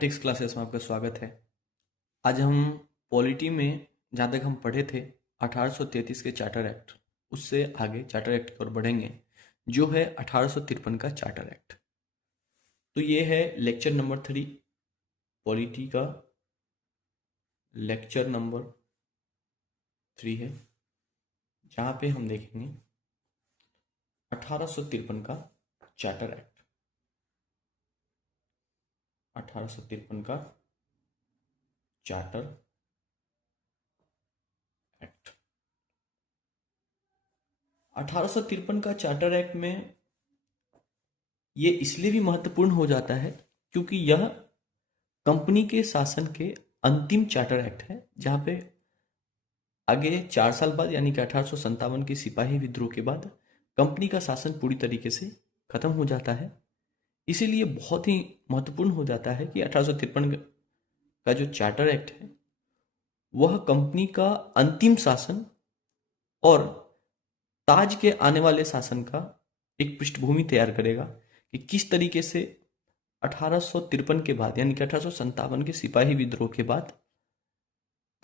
Mathematics classes में आपका स्वागत है। आज हम पॉलिटी में जहाँ तक हम पढ़े थे 1833 के चार्टर एक्ट, उससे आगे चार्टर एक्ट की ओर बढ़ेंगे जो है 1853 का चार्टर एक्ट। तो ये है लेक्चर नंबर 3, पॉलिटी का लेक्चर नंबर 3 है, जहाँ पे हम देखेंगे 1853 का चार्टर एक्ट। 1853 का चार्टर एक्ट 1853 का चार्टर एक्ट में ये इसलिए भी महत्वपूर्ण हो जाता है क्योंकि यह कंपनी के शासन के अंतिम चार्टर एक्ट है, जहां पे आगे 4 साल बाद यानी कि 1857 के सिपाही विद्रोह के बाद कंपनी का शासन पूरी तरीके से खत्म हो जाता है। इसीलिए बहुत ही महत्वपूर्ण हो जाता है कि 1853 का जो चार्टर एक्ट है वह कंपनी का अंतिम शासन और ताज के आने वाले शासन का एक पृष्ठभूमि तैयार करेगा कि किस तरीके से 1853 के बाद यानी कि 1857 के सिपाही विद्रोह के बाद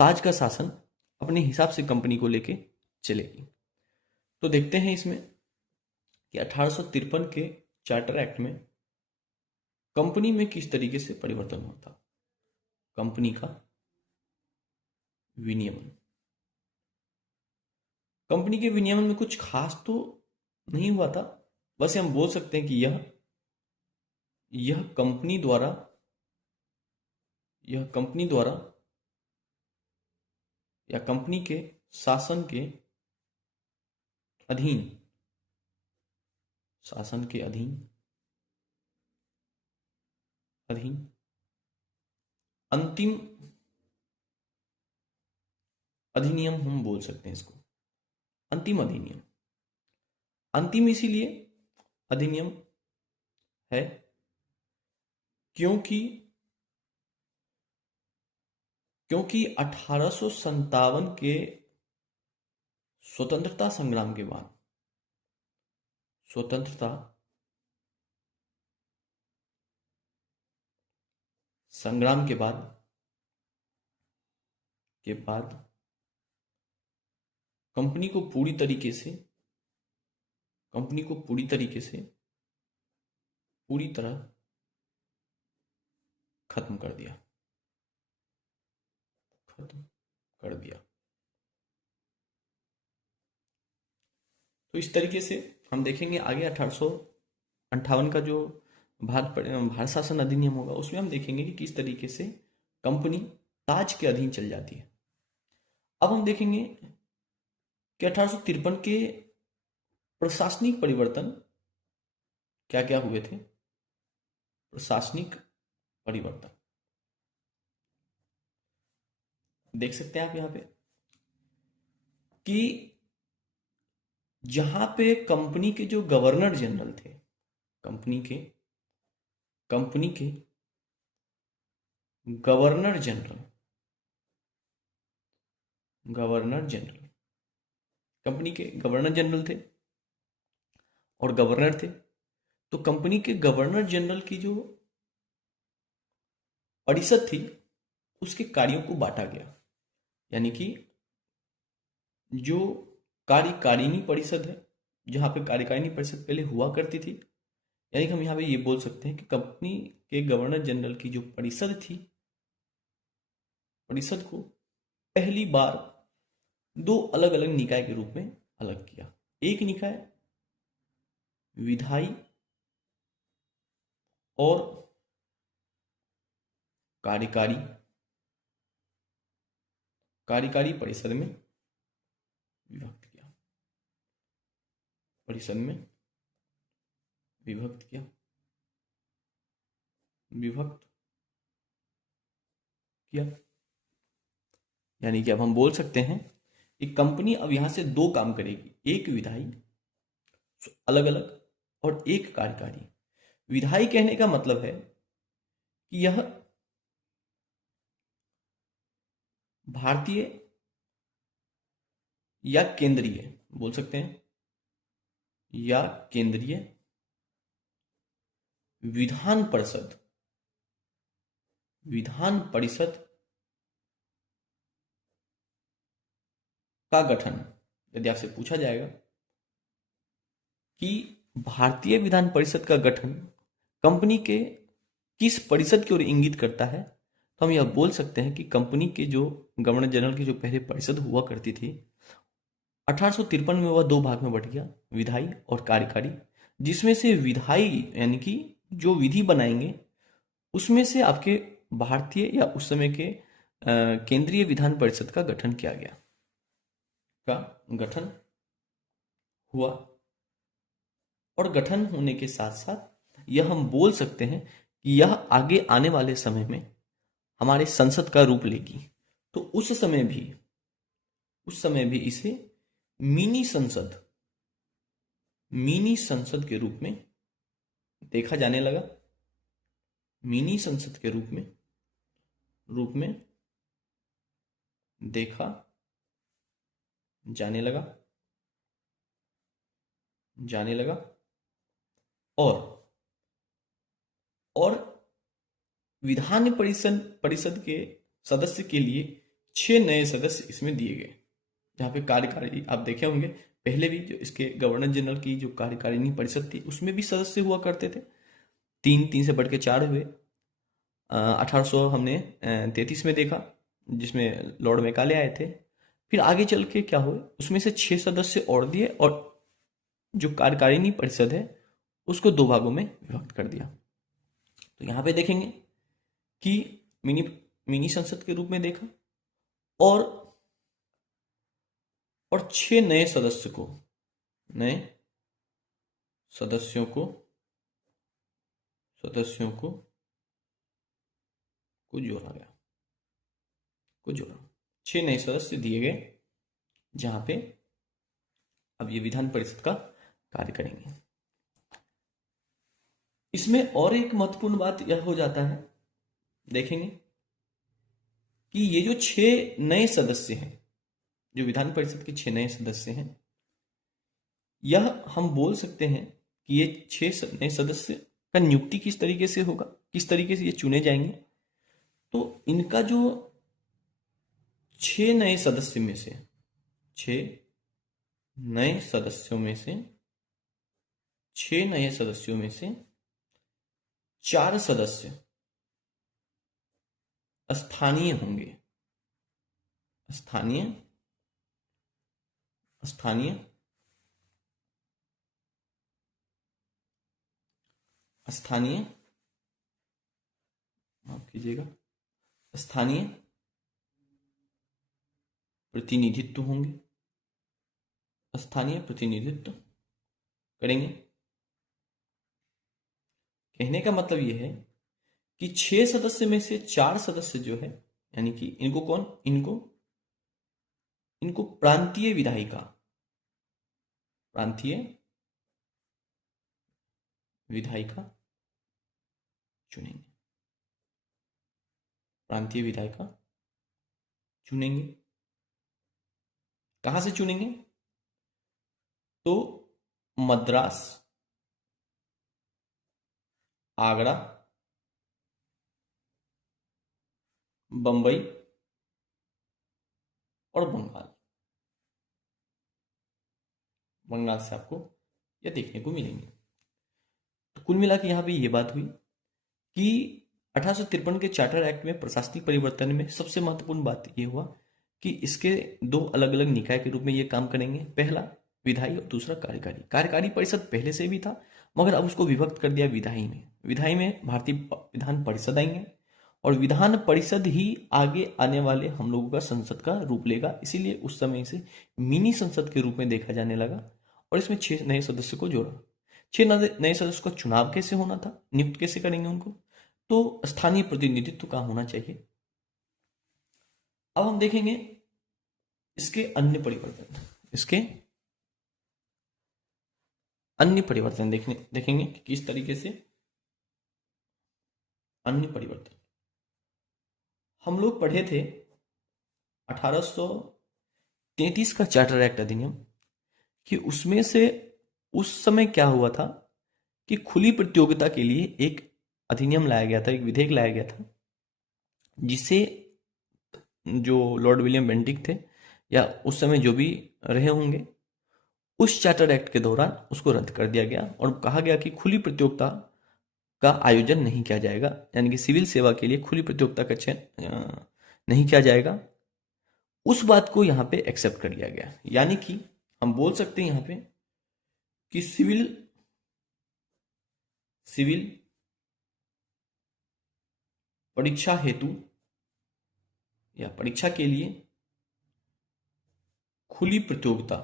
ताज का शासन अपने हिसाब से कंपनी को लेके चलेगी। तो देखते हैं इसमें कि 1853 के चार्टर एक्ट में कंपनी में किस तरीके से परिवर्तन होता। कंपनी का विनियमन, कंपनी के विनियमन में कुछ खास तो नहीं हुआ था, बस हम बोल सकते हैं कि यह कंपनी द्वारा या कंपनी के शासन के अधीन अंतिम अधिनियम हम बोल सकते हैं इसको। अंतिम अधिनियम, अंतिम इसीलिए अधिनियम है क्योंकि 1857 के स्वतंत्रता संग्राम के बाद कंपनी को पूरी तरीके से पूरी तरह खत्म कर दिया। तो इस तरीके से हम देखेंगे आगे 1858 का जो भारत शासन अधिनियम होगा उसमें हम देखेंगे कि किस तरीके से कंपनी ताज के अधीन चल जाती है। अब हम देखेंगे कि 1853 के प्रशासनिक परिवर्तन क्या क्या हुए थे। प्रशासनिक परिवर्तन देख सकते हैं आप यहां पे कि जहां पे कंपनी के जो गवर्नर जनरल थे, कंपनी के गवर्नर जनरल कंपनी के गवर्नर जनरल थे और गवर्नर थे। तो कंपनी के गवर्नर जनरल की जो परिषद थी उसके कार्यों को बांटा गया, यानी कि जो कार्यकारिणी परिषद है, जहां पे कार्यकारिणी परिषद पहले हुआ करती थी, यानी कि हम यहां पे ये बोल सकते हैं कि कंपनी के गवर्नर जनरल की जो परिषद थी, परिषद को पहली बार दो अलग अलग निकाय के रूप में अलग किया। एक निकाय विधायी और कार्यकारी परिषद में विभक्त किया। यानी कि अब हम बोल सकते हैं कि कंपनी अब यहां से दो काम करेगी, एक विधायी अलग अलग और एक कार्यकारी। विधायी कहने का मतलब है कि यह भारतीय या केंद्रीय बोल सकते हैं, या केंद्रीय विधान परिषद विधान परिषद का गठन, यदि आपसे पूछा जाएगा कि भारतीय विधान परिषद का गठन कंपनी के किस परिषद की ओर इंगित करता है, तो हम यह बोल सकते हैं कि कंपनी के जो गवर्नर जनरल की जो पहले परिषद हुआ करती थी, 1853 में वह दो भाग में बट गया, विधायी और कार्यकारी, जिसमें से विधायी यानी कि जो विधि बनाएंगे उसमें से आपके भारतीय या उस समय के केंद्रीय विधान परिषद का गठन किया गया, का गठन हुआ। और गठन होने के साथ साथ यह हम बोल सकते हैं कि यह आगे आने वाले समय में हमारे संसद का रूप लेगी। तो उस समय भी इसे मिनी संसद के रूप में देखा जाने लगा, मिनी संसद के रूप में देखा जाने लगा और विधान परिषद के सदस्य के लिए 6 नए सदस्य इसमें दिए गए, जहां पे कार्यकारी आप देखे होंगे पहले भी जो इसके गवर्नर जनरल की जो कार्यकारिणी परिषद थी उसमें भी सदस्य हुआ करते थे, 3 से बढ़ के 4 हुए। 1800 हमने 33 में देखा जिसमें लॉर्ड मैकाले आए थे। फिर आगे चल के क्या हुए, उसमें से 6 सदस्य और दिए और जो कार्यकारिणी परिषद है उसको 2 भागों में विभक्त कर दिया। तो यहां पे देखेंगे कि मिनी संसद के रूप में देखा और 6 नए सदस्यों को जोड़ा गया, 6 नए सदस्य दिए गए, जहां पे अब ये विधान परिषद का कार्य करेंगे। इसमें और एक महत्वपूर्ण बात यह हो जाता है, देखेंगे कि ये जो 6 नए सदस्य हैं, जो विधान परिषद के 6 नए सदस्य हैं, यह हम बोल सकते हैं कि ये 6 नए सदस्य का नियुक्ति किस तरीके से होगा, किस तरीके से ये चुने जाएंगे। तो इनका जो 6 नए सदस्यों में से 4 सदस्य स्थानीय होंगे, स्थानीय माफ कीजिएगा, स्थानीय प्रतिनिधित्व होंगे, स्थानीय प्रतिनिधित्व करेंगे। कहने का मतलब यह है कि 6 सदस्य में से 4 सदस्य जो है, यानी कि इनको कौन, इनको प्रांतीय विधायिका चुनेंगे, प्रांतीय विधायिका चुनेंगे। कहां से चुनेंगे, तो मद्रास, आगरा, बंबई और बंगाल से आपको यह देखने को मिलेंगे। तो कुल मिला के यहां पे ये बात हुई कि 1853 के चार्टर एक्ट में प्रशासनिक परिवर्तन में सबसे महत्वपूर्ण बात यह हुआ कि इसके 2 अलग अलग निकाय के रूप में ये काम करेंगे, पहला विधायी और दूसरा कार्यकारी। कार्यकारी परिषद पहले से भी था, मगर अब उसको विभक्त कर दिया विधायी में भारतीय विधान परिषद आएंगे और विधान परिषद ही आगे आने वाले हम लोगों का संसद का रूप लेगा। इसीलिए उस समय इसे मिनी संसद के रूप में देखा जाने लगा और इसमें 6 नए सदस्य को जोड़ा। 6 नए सदस्य का चुनाव कैसे होना था, नियुक्त कैसे करेंगे उनको, तो स्थानीय प्रतिनिधित्व का होना चाहिए। अब हम देखेंगे इसके अन्य परिवर्तन देखेंगे कि किस तरीके से अन्य परिवर्तन हम लोग पढ़े थे। 1833 का चार्टर एक्ट अधिनियम कि उसमें से उस समय क्या हुआ था कि खुली प्रतियोगिता के लिए एक अधिनियम लाया गया था, एक विधेयक लाया गया था जिसे जो लॉर्ड विलियम बेंटिक थे या उस समय जो भी रहे होंगे, उस चार्टर एक्ट के दौरान उसको रद्द कर दिया गया और कहा गया कि खुली प्रतियोगिता का आयोजन नहीं किया जाएगा, यानी कि सिविल सेवा के लिए खुली प्रतियोगिता का चयन नहीं किया जाएगा। उस बात को यहां पे एक्सेप्ट कर लिया गया, यानी कि हम बोल सकते हैं यहां पे कि सिविल परीक्षा हेतु या परीक्षा के लिए खुली प्रतियोगिता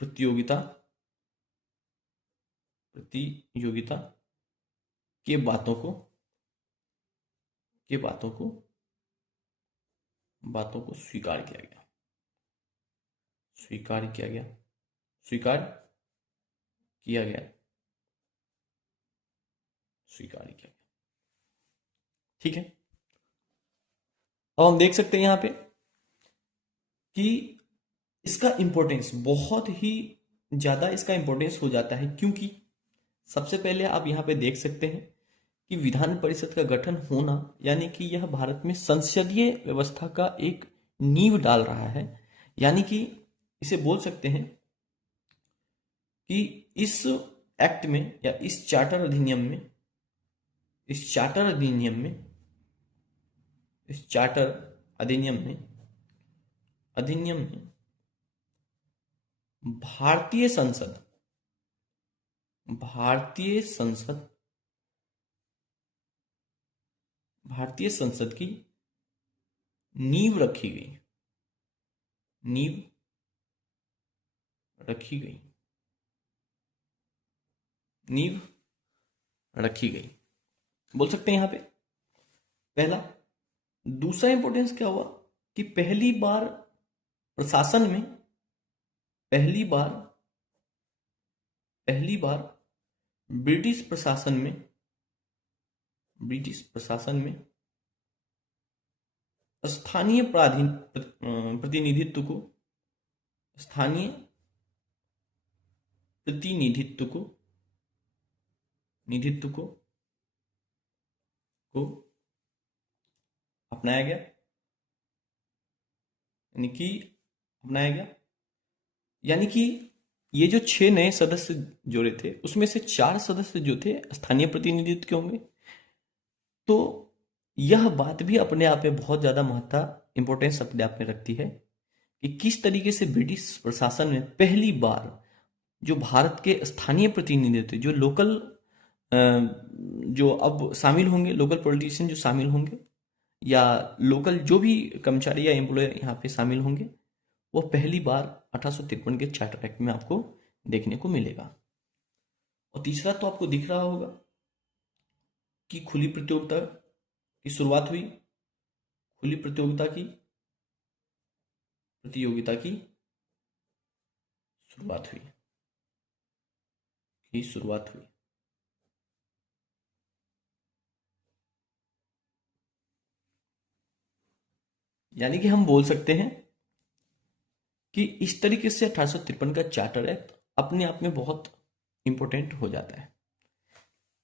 प्रतियोगिता के बातों को स्वीकार किया गया स्वीकार किया गया। ठीक है, अब हम देख सकते हैं यहां पे कि इसका इंपॉर्टेंस बहुत ही ज्यादा इसका इंपॉर्टेंस हो जाता है, क्योंकि सबसे पहले आप यहां पे देख सकते हैं कि विधान परिषद का गठन होना, यानी कि यह भारत में संसदीय व्यवस्था का एक नींव डाल रहा है। यानी कि इसे बोल सकते हैं कि इस एक्ट में या इस चार्टर अधिनियम में भारतीय संसद की नींव रखी गई बोल सकते हैं यहां पे पहला। दूसरा इंपॉर्टेंस क्या हुआ कि पहली बार ब्रिटिश प्रशासन में स्थानीय प्रतिनिधित्व को अपनाया गया, यानी कि ये जो 6 नए सदस्य जोड़े थे उसमें से 4 सदस्य जो थे स्थानीय प्रतिनिधित्व के होंगे। तो यह बात भी अपने आप में बहुत ज्यादा इंपॉर्टेंस अपने आप में रखती है कि किस तरीके से ब्रिटिश प्रशासन में पहली बार जो भारत के स्थानीय प्रतिनिधि थे, जो लोकल जो अब शामिल होंगे, लोकल पॉलिटिशियन जो शामिल होंगे या लोकल जो भी कर्मचारी या एम्प्लॉय यहाँ पे शामिल होंगे, वो पहली बार 1853 के चार्टर एक्ट में आपको देखने को मिलेगा। और तीसरा तो आपको दिख रहा होगा कि खुली प्रतियोगिता की शुरुआत हुई, शुरुआत हुई। यानी कि हम बोल सकते हैं कि इस तरीके से 1853 का चार्टर एक्ट अपने आप में बहुत इंपॉर्टेंट हो जाता है।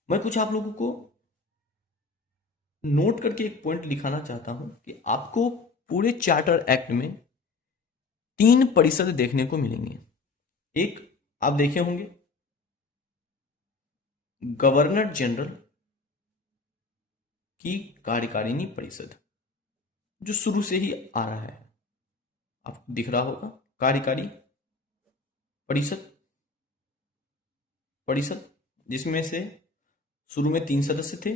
मैं कुछ आप लोगों को नोट करके एक पॉइंट लिखाना चाहता हूं कि आपको पूरे चार्टर एक्ट में 3 परिषद देखने को मिलेंगे। एक आप देखे होंगे गवर्नर जनरल की कार्यकारिणी परिषद, जो शुरू से ही आ रहा है, आपको दिख रहा होगा कार्यकारी परिषद, जिसमें से शुरू में 3 सदस्य थे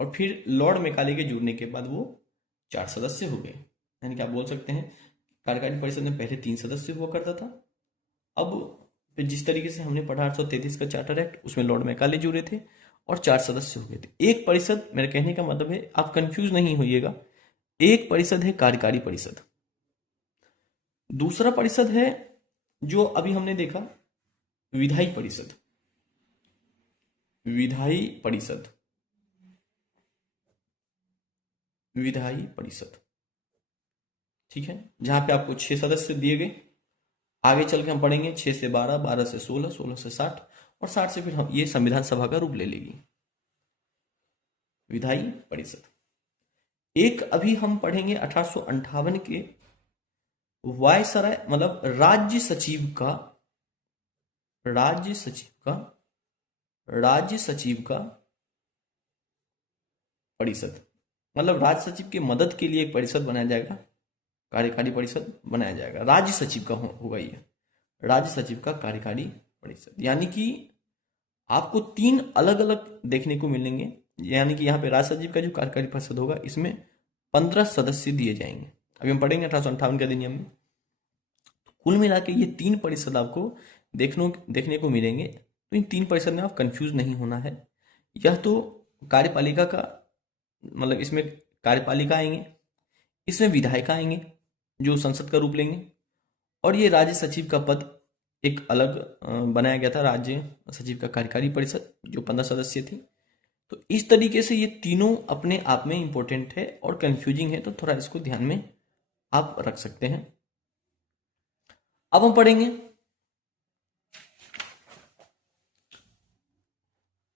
और फिर लॉर्ड मैकाले के जुड़ने के बाद वो 4 सदस्य हो गए। यानी कि आप बोल सकते हैं कार्यकारी परिषद में पहले 3 सदस्य हुआ करता था, अब जिस तरीके से हमने पढ़ा 1833 का चार्टर एक्ट, उसमें लॉर्ड मैकाले जुड़े थे और 4 सदस्य हो गए थे। एक परिषद, मेरे कहने का मतलब है, आप कंफ्यूज नहीं होइएगा, एक परिषद है कार्यकारी परिषद। दूसरा परिषद है जो अभी हमने देखा विधायी परिषद, ठीक है, जहां पे आपको 6 सदस्य दिए गए। आगे चल के हम पढ़ेंगे 6 से 12, 12 से 16, 16 से 60 और 60 से फिर हम ये संविधान सभा का रूप ले लेगी, विधायी परिषद। एक अभी हम पढ़ेंगे 1858 के वायसराय मतलब राज्य सचिव का परिषद, मतलब राज्य सचिव की मदद के लिए एक परिषद बनाया जाएगा, कार्यकारी परिषद बनाया जाएगा। राज्य सचिव का होगा ये, राज्य सचिव का कार्यकारी परिषद। यानी कि आपको 3 अलग अलग देखने को मिलेंगे। यानी कि यहाँ पे राज्य सचिव का जो कार्यकारी परिषद होगा इसमें 15 सदस्य दिए जाएंगे। अभी हम पढ़ेंगे 1858 के अधिनियम में। कुल मिला के ये 3 परिषद आपको देखने को मिलेंगे। तो इन 3 परिषद में आप कंफ्यूज नहीं होना है। यह तो कार्यपालिका का मतलब इसमें कार्यपालिका आएंगे, इसमें विधायिका आएंगे जो संसद का रूप लेंगे, और ये राज्य सचिव का पद एक अलग बनाया गया था, राज्य सचिव का कार्यकारी परिषद जो 15 सदस्य थी। तो इस तरीके से ये तीनों अपने आप में इंपॉर्टेंट है और कंफ्यूजिंग है, तो थोड़ा इसको ध्यान में आप रख सकते हैं। अब हम पढ़ेंगे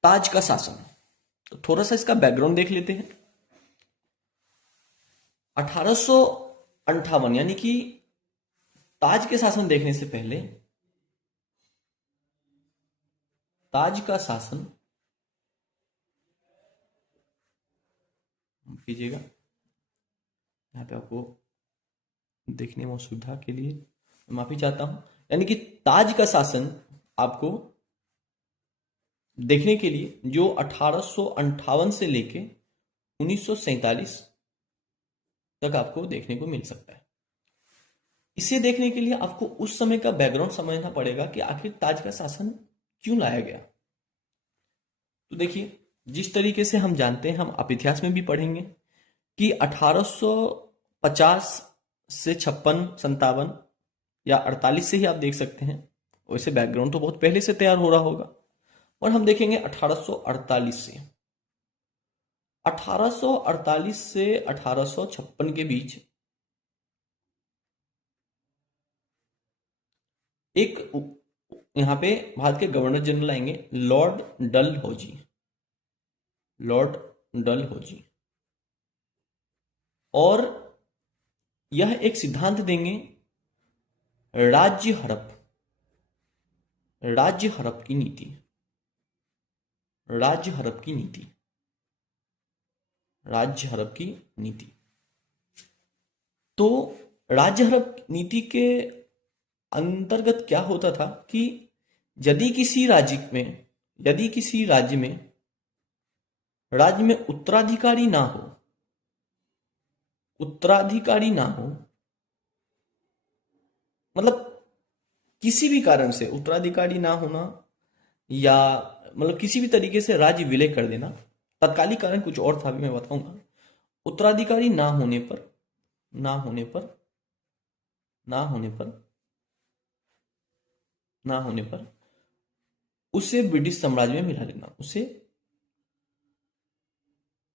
ताज का शासन। तो थोड़ा सा इसका बैकग्राउंड देख लेते हैं। 1858 यानी कि ताज के शासन देखने से पहले ताज का शासन कीजिएगा, यहाँ पे आपको देखने में सुविधा के लिए माफी चाहता हूं। यानी कि ताज का शासन आपको देखने के लिए जो 1858 से लेके 1947 तक आपको देखने को मिल सकता है। इसे देखने के लिए आपको उस समय का बैकग्राउंड समझना पड़ेगा कि आखिर ताज का शासन क्यों लाया गया। तो देखिए, जिस तरीके से हम जानते हैं, हम आप इतिहास में भी पढ़ेंगे कि 1850 से 56, 57 या 48 से ही आप देख सकते हैं। वैसे बैकग्राउंड तो बहुत पहले से तैयार हो रहा होगा, और हम देखेंगे 1848 से 1856 के बीच एक यहां पे भारत के गवर्नर जनरल आएंगे, लॉर्ड डलहौजी, और यह एक सिद्धांत देंगे राज्य हड़प की नीति। राज्य हड़प की नीति। तो राज्य हड़प नीति के अंतर्गत क्या होता था कि यदि किसी राज्य में उत्तराधिकारी ना हो, मतलब किसी भी कारण से उत्तराधिकारी ना होना, या मतलब किसी भी तरीके से राज्य विलय कर देना, तत्कालिक कारण कुछ और था, भी मैं बताऊंगा। उत्तराधिकारी ना होने पर उसे ब्रिटिश साम्राज्य में मिला लेना, उसे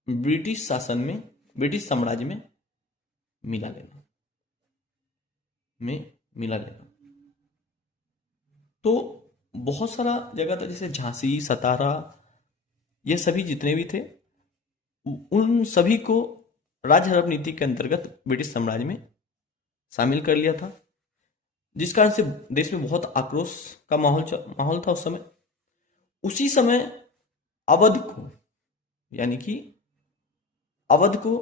ब्रिटिश साम्राज्य में मिला लेना। तो बहुत सारा जगह था, जैसे झांसी, सतारा, ये सभी जितने भी थे, उन सभी को राज्य हड़प नीति के अंतर्गत ब्रिटिश साम्राज्य में शामिल कर लिया था, जिस कारण से देश में बहुत आक्रोश का माहौल था उस समय। उसी समय अवध को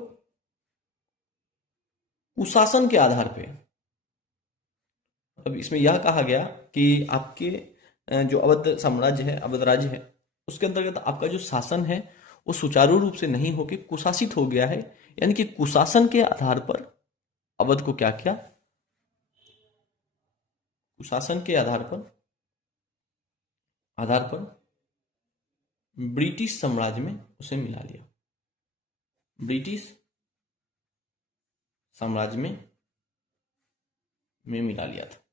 कुशासन के आधार पे, अब इसमें यह कहा गया कि आपके जो अवध साम्राज्य है, अवध राज्य है, उसके अंतर्गत आपका जो शासन है वो सुचारू रूप से नहीं होकर कुशासित हो गया है। यानी कि कुशासन के आधार पर अवध को क्या किया, कुशासन के आधार पर ब्रिटिश साम्राज्य में उसे मिला लिया, ब्रिटिश साम्राज्य में मिला लिया था।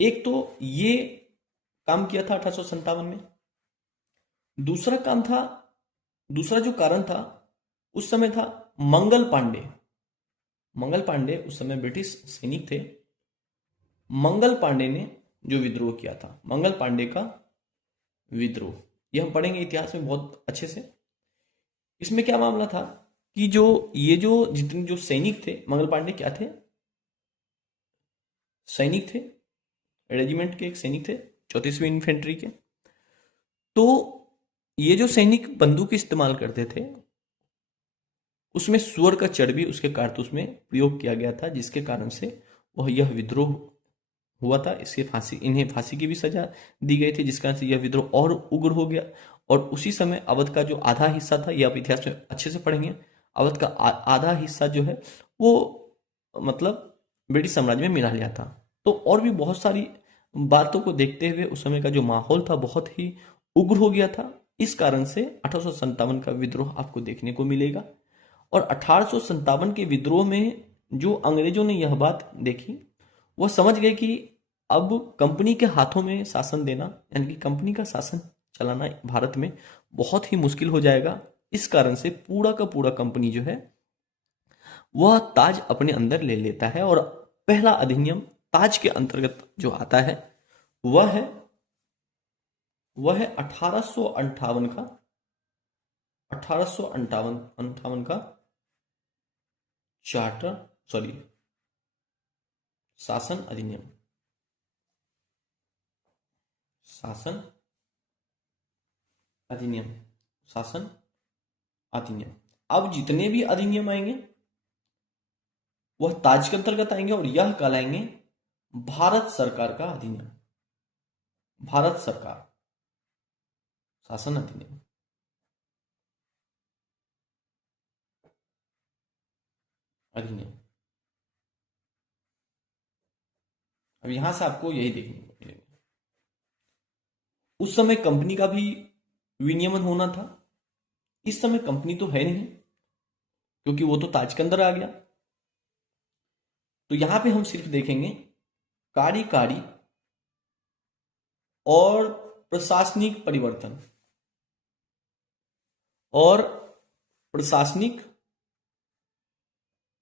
एक तो ये काम किया था 1857 में। दूसरा जो कारण था उस समय था मंगल पांडे उस समय ब्रिटिश सैनिक थे, मंगल पांडे ने जो विद्रोह किया था, मंगल पांडे का विद्रोह, ये हम पढ़ेंगे इतिहास में बहुत अच्छे से। इसमें क्या मामला था कि जो जितने जो सैनिक थे, मंगल पांडे क्या थे, सैनिक थे, रेजिमेंट के एक सैनिक थे, 34वीं इन्फेंट्री के। तो ये जो सैनिक बंदूक इस्तेमाल करते थे, उसमें सुअर का चर्बी उसके कारतूस में प्रयोग किया गया था, जिसके कारण से वह यह विद्रोह हुआ था। इसके इन्हें फांसी की भी सजा दी गई थी, जिस कारण से यह विद्रोह और उग्र हो गया। और उसी समय अवध का जो आधा हिस्सा था, यह आप इतिहास में अच्छे से पढ़ेंगे, अवध का आधा हिस्सा जो है वो मतलब ब्रिटिश साम्राज्य में मिला लिया था। तो और भी बहुत सारी बातों को देखते हुए उस समय का जो माहौल था बहुत ही उग्र हो गया था। इस कारण से 1857 का विद्रोह आपको देखने को मिलेगा। और 1857 के विद्रोह में जो अंग्रेजों ने यह बात देखी, वह समझ गए कि अब कंपनी के हाथों में शासन देना, यानी कि कंपनी का शासन चलाना भारत में बहुत ही मुश्किल हो जाएगा। इस कारण से पूरा का पूरा कंपनी जो है वह ताज अपने अंदर ले लेता है। और पहला अधिनियम ताज के अंतर्गत जो आता है वह है 1858 का 1858 का चार्टर, सॉरी, शासन अधिनियम, शासन अधिनियम, शासन अधिनियम। अब जितने भी अधिनियम आएंगे वह ताज के अंतर्गत आएंगे और यह कहलाएंगे भारत सरकार का अधिनियम, भारत सरकार शासन अधिनियम। अधिनियम अब यहां से आपको यही देखने को मिलेगा। उस समय कंपनी का भी विनियमन होना था। इस समय कंपनी तो है नहीं, क्योंकि वो तो ताज के अंदर आ गया। तो यहां पे हम सिर्फ देखेंगे कार्यकारी और प्रशासनिक परिवर्तन, और प्रशासनिक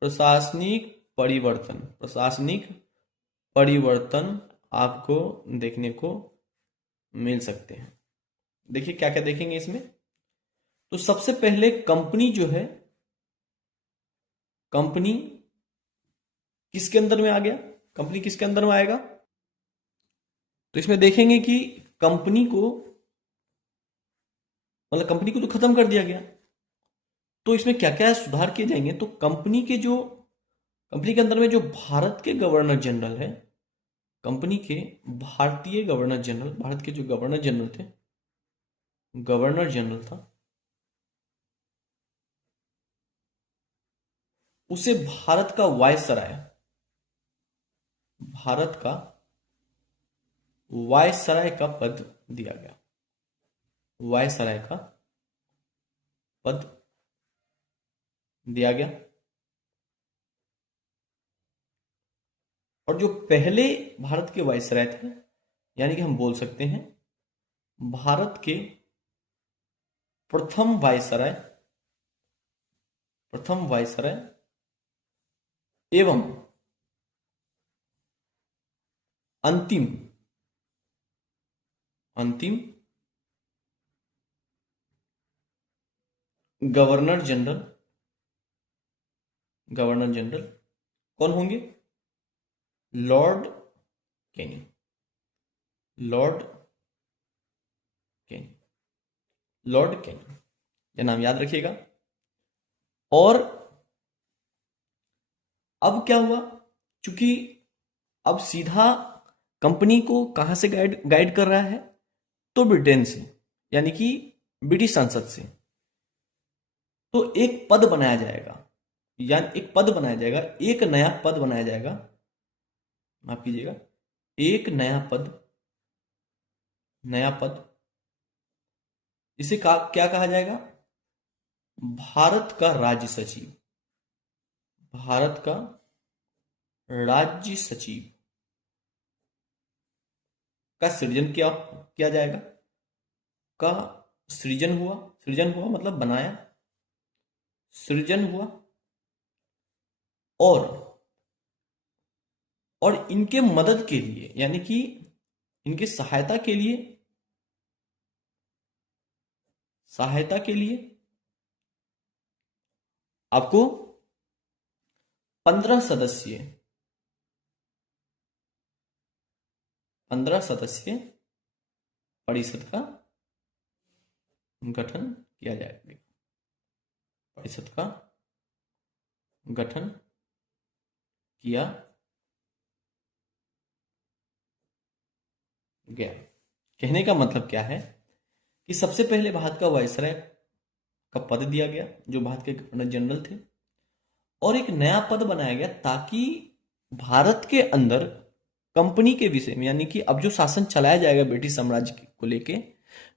प्रशासनिक परिवर्तन, प्रशासनिक परिवर्तन आपको देखने को मिल सकते हैं। देखिए क्या क्या देखेंगे इसमें। तो सबसे पहले कंपनी जो है, कंपनी किसके अंदर में आ गया, कंपनी किसके अंदर में आएगा। तो इसमें देखेंगे कि कंपनी को, मतलब कंपनी को तो खत्म कर दिया गया। तो इसमें क्या क्या सुधार किए जाएंगे। तो कंपनी के अंदर में जो भारत के गवर्नर जनरल है, कंपनी के भारतीय गवर्नर जनरल, भारत के जो गवर्नर जनरल थे, गवर्नर जनरल था, उसे भारत का वायसराय, भारत का वायसराय का पद दिया गया, वायसराय का पद दिया गया। और जो पहले भारत के वायसराय थे, यानी कि हम बोल सकते हैं भारत के प्रथम वायसराय, प्रथम वायसराय एवं अंतिम अंतिम गवर्नर जनरल, गवर्नर जनरल कौन होंगे, Lord Canning, Lord Canning, Lord Canning, यह नाम याद रखिएगा। और अब क्या हुआ, क्योंकि अब सीधा कंपनी को कहां से गाइड गाइड कर रहा है, तो ब्रिटेन से, यानी कि ब्रिटिश संसद से। तो एक पद बनाया जाएगा, यानी एक पद बनाया जाएगा, एक नया पद बनाया जाएगा, माफ कीजिएगा, एक नया पद, नया पद, इसे क्या कहा जाएगा, भारत का राज्य सचिव, भारत का राज्य सचिव का सृजन किया किया जाएगा, का सृजन हुआ, सृजन हुआ मतलब बनाया, सृजन हुआ। और और इनके मदद के लिए, यानी कि इनके सहायता के लिए आपको 15 सदस्यीय 15 सदस्यीय परिषद का गठन किया जाएगा। परिषद का गठन किया गया। कहने का मतलब क्या है कि सबसे पहले भारत का वायसराय का पद दिया गया, जो भारत के गवर्नर जनरल थे, और एक नया पद बनाया गया ताकि भारत के अंदर कंपनी के विषय में, यानी कि अब जो शासन चलाया जाएगा ब्रिटिश साम्राज्य को लेके,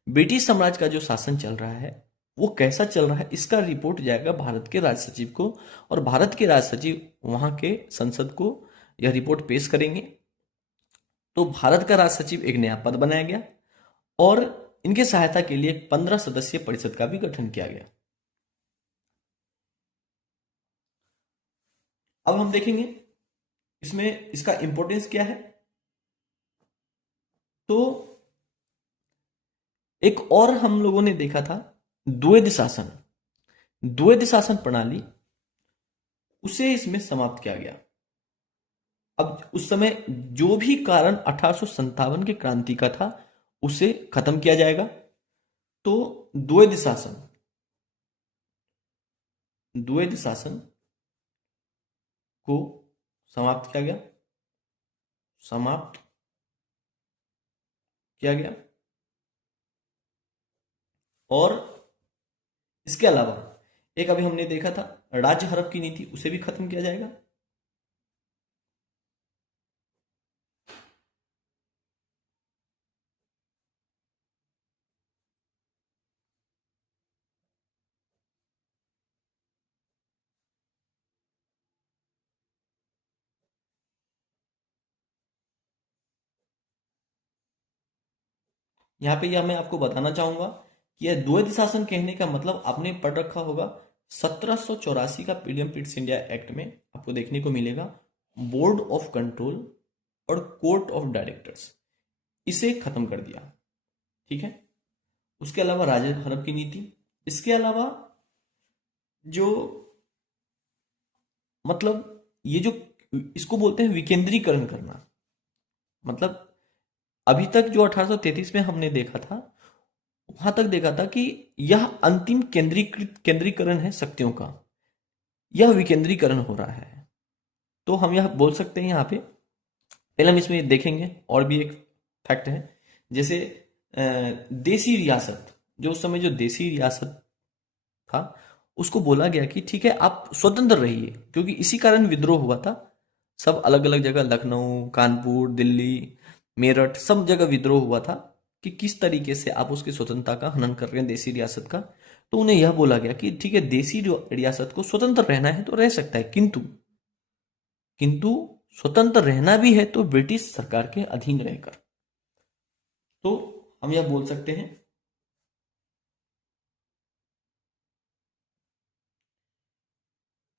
ब्रिटिश साम्राज्य का जो शासन चल रहा है वो कैसा चल रहा है, इसका रिपोर्ट जाएगा भारत के राज सचिव को, और भारत के राज सचिव वहां के संसद को यह रिपोर्ट पेश करेंगे। तो भारत का राज सचिव एक नया पद बनाया गया और इनके सहायता के लिए 15 सदस्यीय परिषद का भी गठन किया गया। अब हम देखेंगे इसमें इसका इंपॉर्टेंस क्या है। तो एक और हम लोगों ने देखा था द्वैध शासन प्रणाली, उसे इसमें समाप्त किया गया। अब उस समय जो भी कारण 1857 के क्रांति का था उसे खत्म किया जाएगा। तो द्वैध शासन को समाप्त किया गया। और इसके अलावा एक अभी हमने देखा था राज्य हड़प की नीति, उसे भी खत्म किया जाएगा। यहां पे यह मैं आपको बताना चाहूंगा कि यह द्वैध शासन कहने का मतलब आपने पढ़ रखा होगा 1784 का पीडीएम पिट्स इंडिया एक्ट में आपको देखने को मिलेगा बोर्ड ऑफ कंट्रोल और कोर्ट ऑफ डायरेक्टर्स, इसे खत्म कर दिया। ठीक है। उसके अलावा राज्य हड़प की नीति, इसके अलावा जो मतलब ये जो इसको बोलते हैं विकेंद्रीकरण करना, मतलब अभी तक जो 1833 में हमने देखा था वहां तक देखा था कि यह अंतिम केंद्रीकरण है शक्तियों का, यह विकेंद्रीकरण हो रहा है। तो हम यह बोल सकते हैं यहाँ पे, पहले हम इसमें देखेंगे और भी एक फैक्ट है, जैसे देसी रियासत, जो उस समय जो देसी रियासत था उसको बोला गया कि ठीक है आप स्वतंत्र रहिए, क्योंकि इसी कारण विद्रोह हुआ था। सब अलग अलग जगह, लखनऊ, कानपुर, दिल्ली, मेरठ, सब जगह विद्रोह हुआ था कि किस तरीके से आप उसकी स्वतंत्रता का हनन कर रहे हैं देसी रियासत का। तो उन्हें यह बोला गया कि ठीक है देसी रियासत को स्वतंत्र रहना है तो रह सकता है, किंतु स्वतंत्र रहना भी है तो ब्रिटिश सरकार के अधीन रहकर। तो हम यह बोल सकते हैं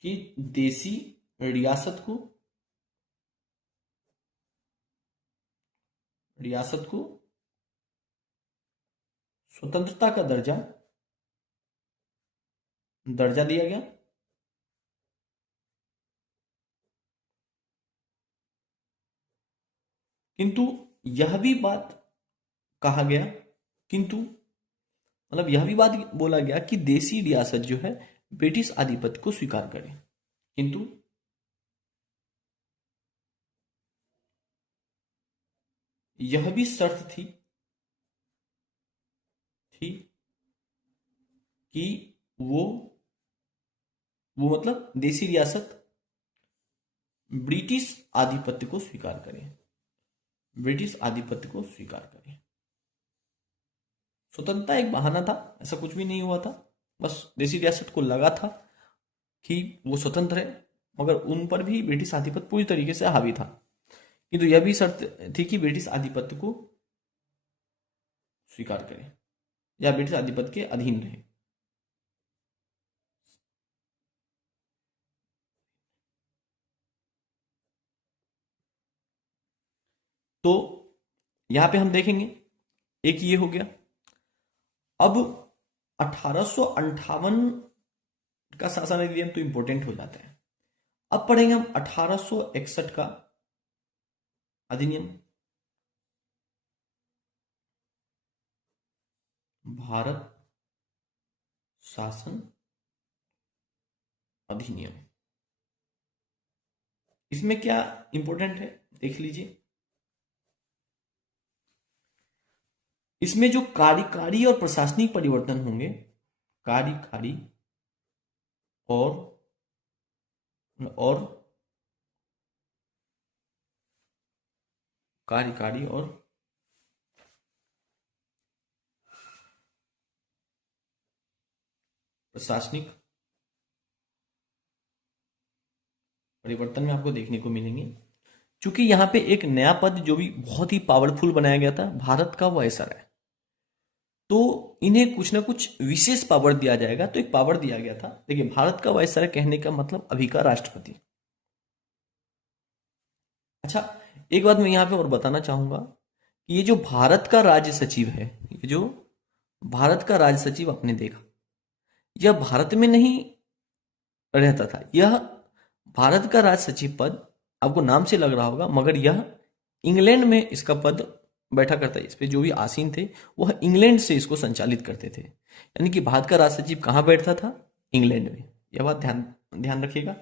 कि देसी रियासत को स्वतंत्रता का दर्जा दिया गया। किंतु यह भी बात कहा गया, किंतु मतलब यह भी बात बोला गया कि देसी रियासत जो है ब्रिटिश आधिपत्य को स्वीकार करे, किंतु यह भी शर्त थी कि वो मतलब देसी रियासत ब्रिटिश आधिपत्य को स्वीकार करे, स्वतंत्रता एक बहाना था, ऐसा कुछ भी नहीं हुआ था। बस देसी रियासत को लगा था कि वो स्वतंत्र है, मगर उन पर भी ब्रिटिश आधिपत्य पूरी तरीके से हावी था। किंतु यह भी शर्त थी कि ब्रिटिश आधिपत्य को स्वीकार करें या ब्रिटिश आधिपत्य के अधीन रहे। तो यहां पे हम देखेंगे, एक ये हो गया। अब 1858 का शासन अधिनियम तो इंपॉर्टेंट हो जाता है। अब पढ़ेंगे हम 1861 का अधिनियम, भारत शासन अधिनियम। इसमें क्या इंपॉर्टेंट है देख लीजिए। इसमें जो कार्यकारी और प्रशासनिक परिवर्तन होंगे, कार्यकारी और कार्यकारी और प्रशासनिक परिवर्तन में आपको देखने को मिलेंगे। क्योंकि यहां पे एक नया पद जो भी बहुत ही पावरफुल बनाया गया था, भारत का वायसराय, तो इन्हें कुछ ना कुछ विशेष पावर दिया जाएगा। तो एक पावर दिया गया था। देखिए, भारत का वायसराय कहने का मतलब अभी का राष्ट्रपति। अच्छा, एक बात मैं यहां पे और बताना चाहूंगा कि ये जो भारत का राज्य सचिव है, ये जो भारत का राज्य सचिव आपने देखा, यह भारत में नहीं रहता था। यह भारत का राज्य सचिव पद आपको नाम से लग रहा होगा, मगर यह इंग्लैंड में इसका पद बैठा करता है। इस पे जो भी आसीन थे वह इंग्लैंड से इसको संचालित करते थे। यानी कि भारत का राज्य सचिव कहाँ बैठता था? इंग्लैंड में। यह बात ध्यान ध्यान रखिएगा।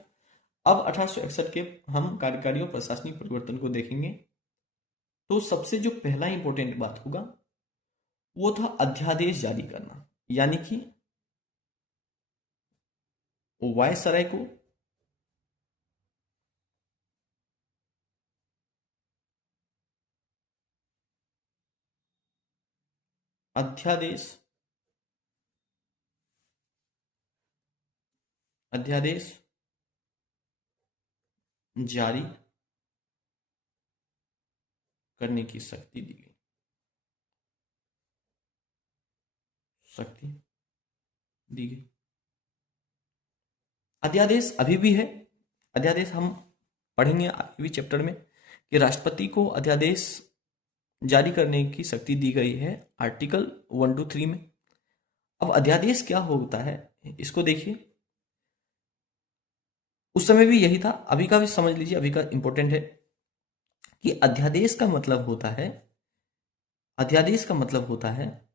अब 1861 के हम कार्यकारी और प्रशासनिक परिवर्तन को देखेंगे। तो सबसे जो पहला इंपॉर्टेंट बात होगा वो था अध्यादेश जारी करना, यानी कि वायसराय को अध्यादेश अध्यादेश जारी करने की शक्ति दी गई। शक्ति दी गई। अध्यादेश अभी भी है। अध्यादेश हम पढ़ेंगे अभी चैप्टर में कि राष्ट्रपति को अध्यादेश जारी करने की शक्ति दी गई है आर्टिकल 1 to 3 में। अब अध्यादेश क्या होता है इसको देखिए। उस समय भी यही था, अभी का भी समझ लीजिए, अभी का इंपॉर्टेंट है कि अध्यादेश का मतलब होता है, अध्यादेश का मतलब होता है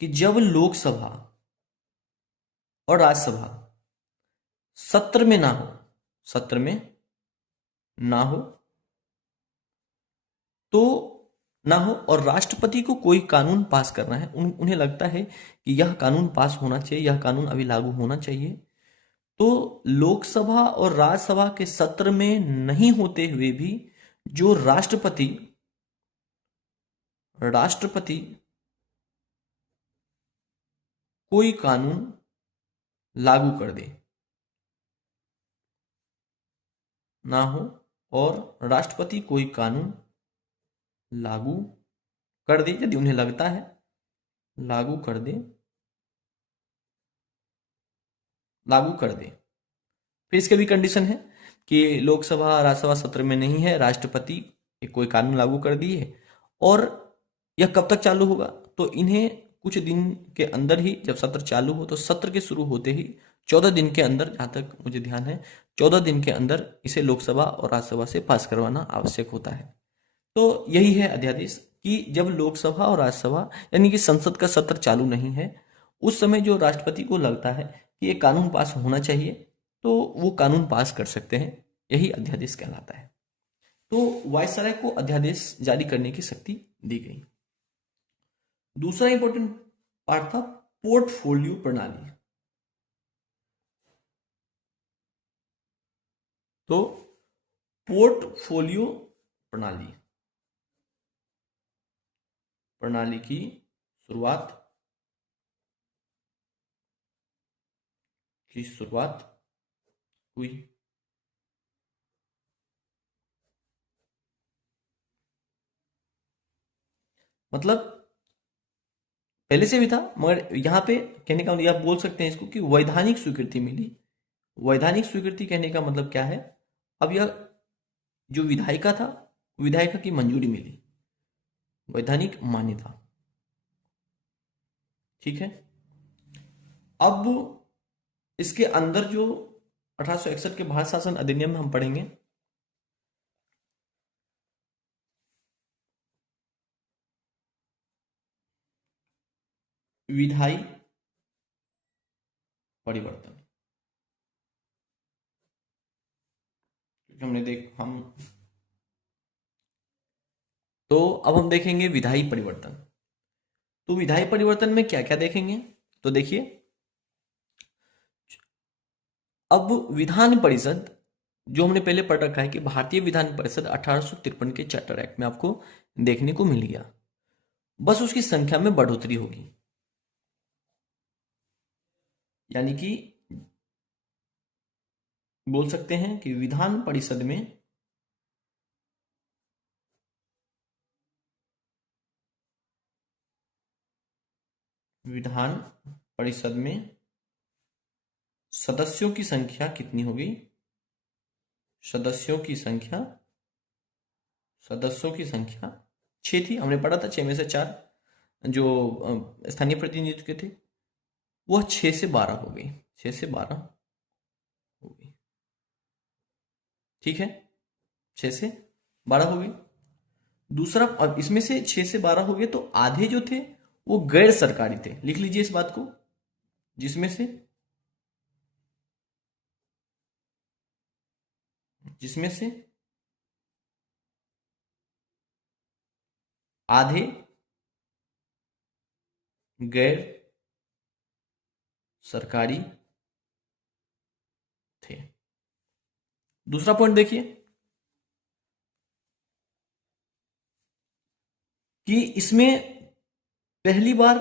कि जब लोकसभा और राज्यसभा सत्र में ना हो, सत्र में ना हो तो ना हो, और राष्ट्रपति को कोई कानून पास करना है, उन्हें लगता है कि यह कानून पास होना चाहिए, यह कानून अभी लागू होना चाहिए, तो लोकसभा और राज्यसभा के सत्र में नहीं होते हुए भी जो राष्ट्रपति राष्ट्रपति कोई कानून लागू कर दे ना हो, और राष्ट्रपति कोई कानून लागू कर दे, यदि उन्हें लगता है लागू कर दे, लागू कर दे। फिर इसके भी कंडीशन है कि लोकसभा राज्यसभा सत्र में नहीं है, राष्ट्रपति कोई कानून लागू कर दिए, और यह कब तक चालू होगा? तो इन्हें कुछ दिन के अंदर ही, जब सत्र चालू हो तो सत्र के शुरू होते ही 14 दिन के अंदर, जहां तक मुझे ध्यान है 14 दिन के अंदर इसे लोकसभा और राज्यसभा से पास करवाना आवश्यक होता है। तो यही है अध्यादेश कि जब लोकसभा और राज्यसभा यानी कि संसद का सत्र चालू नहीं है, उस समय जो राष्ट्रपति को लगता है कि ये कानून पास होना चाहिए तो वो कानून पास कर सकते हैं। यही अध्यादेश कहलाता है। तो वायसराय को अध्यादेश जारी करने की शक्ति दी गई। दूसरा इंपॉर्टेंट पार्ट था पोर्टफोलियो प्रणाली। तो पोर्टफोलियो प्रणाली प्रणाली की शुरुआत हुई। मतलब पहले से भी था, मगर यहां पे कहने का मतलब आप बोल सकते हैं इसको कि वैधानिक स्वीकृति मिली। वैधानिक स्वीकृति कहने का मतलब क्या है? अब यह जो विधायिका था, विधायिका की मंजूरी मिली, वैधानिक मान्यता। ठीक है। अब इसके अंदर जो 1861 के भारत शासन अधिनियम में हम पढ़ेंगे, विधायी परिवर्तन, क्योंकि हमने देख हम तो अब हम देखेंगे विधायी परिवर्तन। तो विधायी परिवर्तन में क्या क्या देखेंगे, तो देखिए, अब विधान परिषद जो हमने पहले पढ़ रखा है कि भारतीय विधान परिषद 1853 के चार्टर एक्ट में आपको देखने को मिल गया, बस उसकी संख्या में बढ़ोतरी होगी। यानी कि बोल सकते हैं कि विधान परिषद में विधान परिषद में सदस्यों की संख्या कितनी होगी, सदस्यों की संख्या 6 थी, हमने पढ़ा था 6 में से 4 जो स्थानीय प्रतिनिधित्व के थे, वह 6 से 12 हो गई, 6 से 12 हो गई। ठीक है, 6 से 12 हो गई। दूसरा, अब इसमें से 6 से 12 हो गए तो आधे जो थे वो गैर सरकारी थे, लिख लीजिए इस बात को, जिसमें से आधे गैर सरकारी थे। दूसरा पॉइंट देखिए कि इसमें पहली बार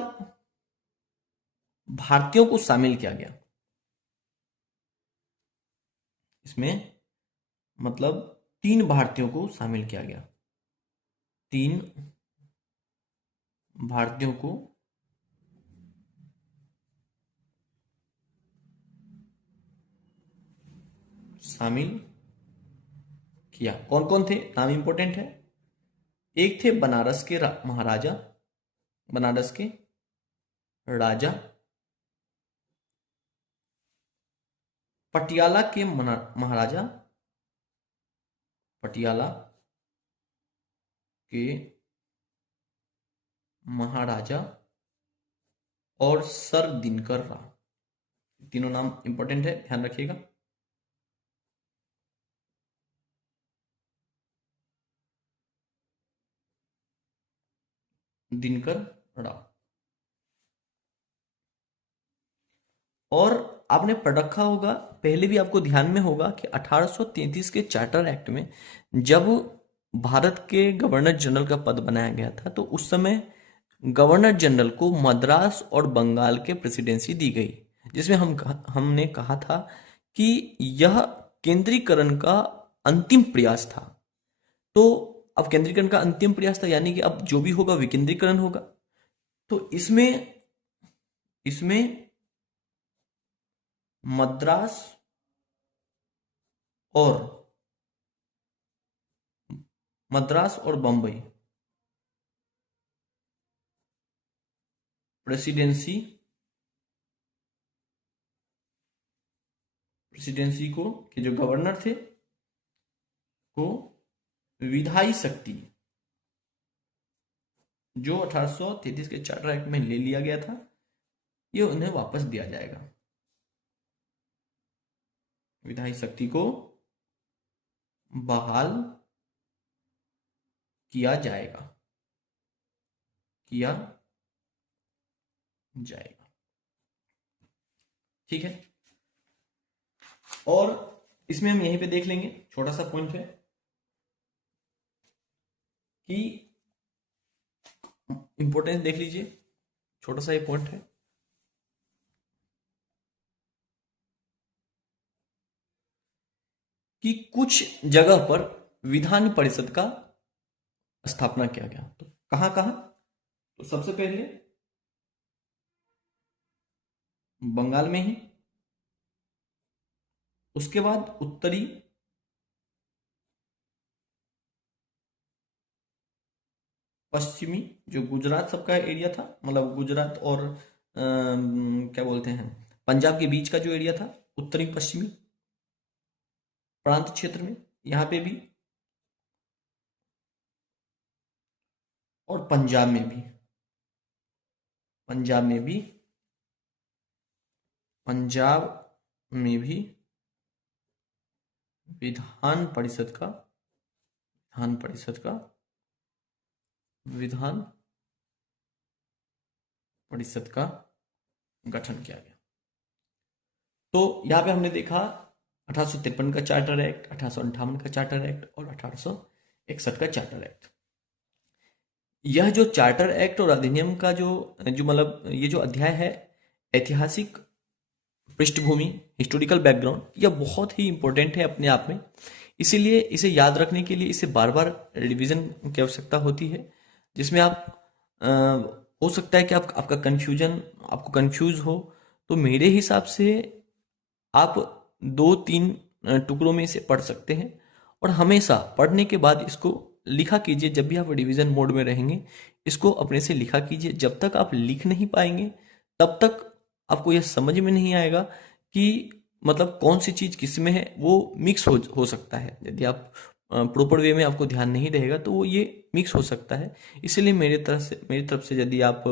भारतीयों को शामिल किया गया। इसमें मतलब 3 भारतीयों को शामिल किया गया, 3 भारतीयों को शामिल किया। कौन कौन थे, नाम इंपॉर्टेंट है। एक थे बनारस के महाराजा, बनारस के राजा, पटियाला के महाराजा, पटियाला के महाराजा और सर दिनकर राव। तीनों नाम इंपॉर्टेंट है, ध्यान रखिएगा। दिनकर राव। और आपने पढ़ रखा होगा, पहले भी आपको ध्यान में होगा कि 1833 के चार्टर एक्ट में जब भारत के गवर्नर जनरल का पद बनाया गया था तो उस समय गवर्नर जनरल को मद्रास और बंगाल के प्रेसिडेंसी दी गई, जिसमें हमने कहा था कि यह केंद्रीकरण का अंतिम प्रयास था। तो अब केंद्रीकरण का अंतिम प्रयास था यानी कि अब जो भी होगा विकेंद्रीकरण होगा। तो इसमें इसमें मद्रास और बंबई प्रेसिडेंसी को के जो गवर्नर थे को विधायी शक्ति जो 1833 के चार्टर एक्ट में ले लिया गया था, ये उन्हें वापस दिया जाएगा। विधायी शक्ति को बहाल किया जाएगा, ठीक है। और इसमें हम यहीं पे देख लेंगे, छोटा सा पॉइंट है कि इंपॉर्टेंस देख लीजिए, छोटा सा ये पॉइंट है कि कुछ जगह पर विधान परिषद का स्थापना किया गया। तो कहां कहां, तो सबसे पहले बंगाल में ही, उसके बाद उत्तरी पश्चिमी, जो गुजरात सबका एरिया था, मतलब गुजरात और क्या बोलते हैं, पंजाब के बीच का जो एरिया था, उत्तरी पश्चिमी प्रांत क्षेत्र में, यहाँ पे भी, और पंजाब में भी, पंजाब में भी, पंजाब में भी विधान परिषद का, विधान परिषद का, विधान परिषद का गठन किया गया। तो यहाँ पे हमने देखा 1853 का चार्टर एक्ट, 1858 का चार्टर एक्ट और 1861 का चार्टर एक्ट। यह जो चार्टर एक्ट और अधिनियम का जो जो मतलब ये जो अध्याय है, ऐतिहासिक पृष्ठभूमि, हिस्टोरिकल बैकग्राउंड, यह बहुत ही इंपॉर्टेंट है अपने आप में। इसीलिए इसे याद रखने के लिए इसे बार बार रिवीजन की आवश्यकता होती है, जिसमें आप हो सकता है कि आपका कन्फ्यूजन, आपको कंफ्यूज हो। तो मेरे हिसाब से आप 2-3 टुकड़ों में इसे पढ़ सकते हैं, और हमेशा पढ़ने के बाद इसको लिखा कीजिए। जब भी आप रिवीजन मोड में रहेंगे, इसको अपने से लिखा कीजिए। जब तक आप लिख नहीं पाएंगे, तब तक आपको यह समझ में नहीं आएगा कि मतलब कौन सी चीज़ किस में है। वो मिक्स हो सकता है, यदि आप प्रॉपर वे में आपको ध्यान नहीं रहेगा तो वो ये मिक्स हो सकता है। इसलिए मेरी तरफ से यदि आप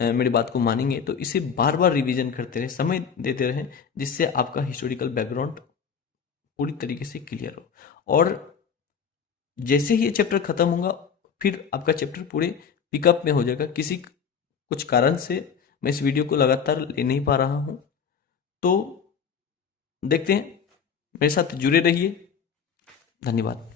मेरी बात को मानेंगे तो इसे बार बार रिवीजन करते रहें, समय देते रहें, जिससे आपका हिस्टोरिकल बैकग्राउंड पूरी तरीके से क्लियर हो। और जैसे ही ये चैप्टर खत्म होगा, फिर आपका चैप्टर पूरे पिकअप में हो जाएगा। किसी कुछ कारण से मैं इस वीडियो को लगातार ले नहीं पा रहा हूँ, तो देखते हैं, मेरे साथ जुड़े रहिए। धन्यवाद।